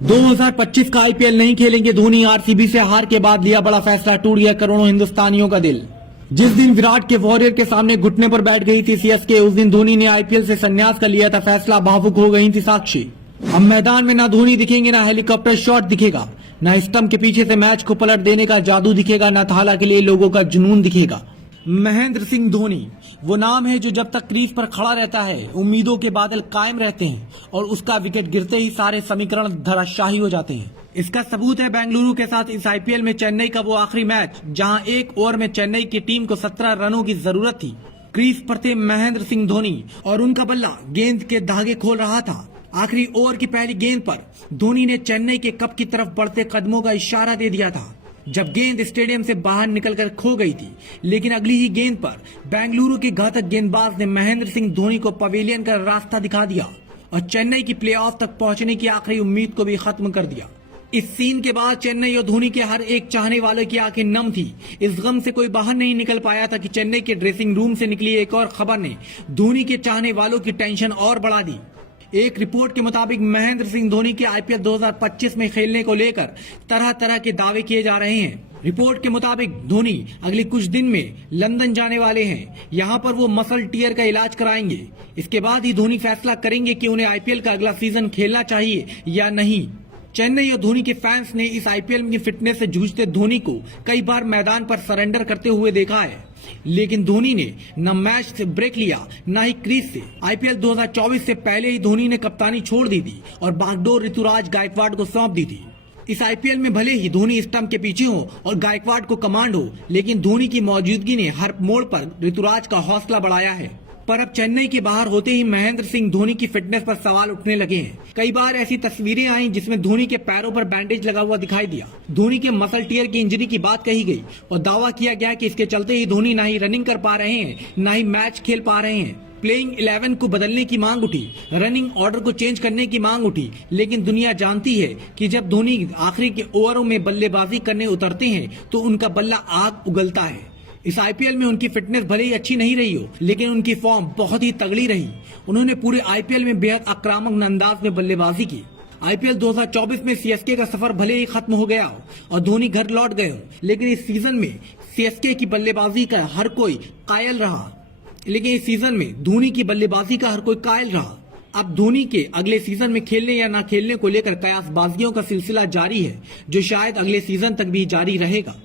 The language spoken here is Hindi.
2025 का आईपीएल नहीं खेलेंगे धोनी। आरसीबी से हार के बाद लिया बड़ा फैसला, टूट गया करोड़ों हिंदुस्तानियों का दिल। जिस दिन विराट के वॉरियर के सामने घुटने पर बैठ गई थी सीएसके, उस दिन धोनी ने आईपीएल से संन्यास कर लिया था फैसला। भावुक हो गई थी साक्षी। अब मैदान में ना धोनी दिखेंगे, ना हेलीकॉप्टर शॉट दिखेगा, ना स्टंप के पीछे से मैच को पलट देने का जादू दिखेगा, ना थाला के लिए लोगों का जुनून दिखेगा। महेंद्र सिंह धोनी वो नाम है जो जब तक क्रीज पर खड़ा रहता है उम्मीदों के बादल कायम रहते हैं और उसका विकेट गिरते ही सारे समीकरण धराशायी हो जाते हैं। इसका सबूत है बेंगलुरु के साथ इस आईपीएल में चेन्नई का वो आखिरी मैच जहां एक ओवर में चेन्नई की टीम को 17 रनों की जरूरत थी। क्रीज पर थे महेंद्र सिंह धोनी और उनका बल्ला गेंद के धागे खोल रहा था। आखिरी ओवर की पहली गेंद पर धोनी ने चेन्नई के कप की तरफ बढ़ते कदमों का इशारा दे दिया था जब गेंद स्टेडियम से बाहर निकलकर खो गई थी। लेकिन अगली ही गेंद पर बेंगलुरु के घातक गेंदबाज ने महेंद्र सिंह धोनी को पवेलियन का रास्ता दिखा दिया और चेन्नई की प्लेऑफ तक पहुंचने की आखिरी उम्मीद को भी खत्म कर दिया। इस सीन के बाद चेन्नई और धोनी के हर एक चाहने वाले की आंखें नम थी। इस गम से कोई बाहर नहीं निकल पाया था कि चेन्नई के ड्रेसिंग रूम से निकली एक और खबर ने धोनी के चाहने वालों की टेंशन और बढ़ा दी। एक रिपोर्ट के मुताबिक महेंद्र सिंह धोनी के आईपीएल 2025 में खेलने को लेकर तरह तरह के दावे किए जा रहे हैं। रिपोर्ट के मुताबिक धोनी अगले कुछ दिन में लंदन जाने वाले हैं। यहां पर वो मसल टीयर का इलाज कराएंगे। इसके बाद ही धोनी फैसला करेंगे कि उन्हें आईपीएल का अगला सीजन खेलना चाहिए या नहीं। चेन्नई और धोनी के फैंस ने इस आईपीएल की फिटनेस से जूझते धोनी को कई बार मैदान पर सरेंडर करते हुए देखा है, लेकिन धोनी ने न मैच से ब्रेक लिया न ही क्रीज से। आईपीएल 2024 से पहले ही धोनी ने कप्तानी छोड़ दी थी और बागडोर ऋतुराज गायकवाड़ को सौंप दी थी। इस आईपीएल में भले ही धोनी स्टंप के पीछे हो और गायकवाड़ को कमांड हो, लेकिन धोनी की मौजूदगी ने हर मोड़ पर ऋतुराज का हौसला बढ़ाया है। पर अब चेन्नई के बाहर होते ही महेंद्र सिंह धोनी की फिटनेस पर सवाल उठने लगे हैं। कई बार ऐसी तस्वीरें आई जिसमें धोनी के पैरों पर बैंडेज लगा हुआ दिखाई दिया। धोनी के मसल टीयर की इंजरी की बात कही गई और दावा किया गया कि इसके चलते ही धोनी ना ही रनिंग कर पा रहे हैं, ना ही मैच खेल पा रहे हैं। प्लेइंग 11 को बदलने की मांग उठी, रनिंग ऑर्डर को चेंज करने की मांग उठी, लेकिन दुनिया जानती है कि जब धोनी आखिरी के ओवरों में बल्लेबाजी करने उतरते हैं तो उनका बल्ला आग उगलता है। इस आईपीएल में उनकी फिटनेस भले ही अच्छी नहीं रही हो, लेकिन उनकी फॉर्म बहुत ही तगड़ी रही। उन्होंने पूरे आईपीएल में बेहद आक्रामक अंदाज में बल्लेबाजी की। आईपीएल 2024 में सीएसके का सफर भले ही खत्म हो गया हो और धोनी घर लौट गए हो, लेकिन इस सीजन में सीएसके की बल्लेबाजी का हर कोई कायल रहा। लेकिन इस सीजन में धोनी की बल्लेबाजी का हर कोई कायल रहा। अब धोनी के अगले सीजन में खेलने या ना खेलने को लेकर कयासबाजियों का सिलसिला जारी है, जो शायद अगले सीजन तक भी जारी रहेगा।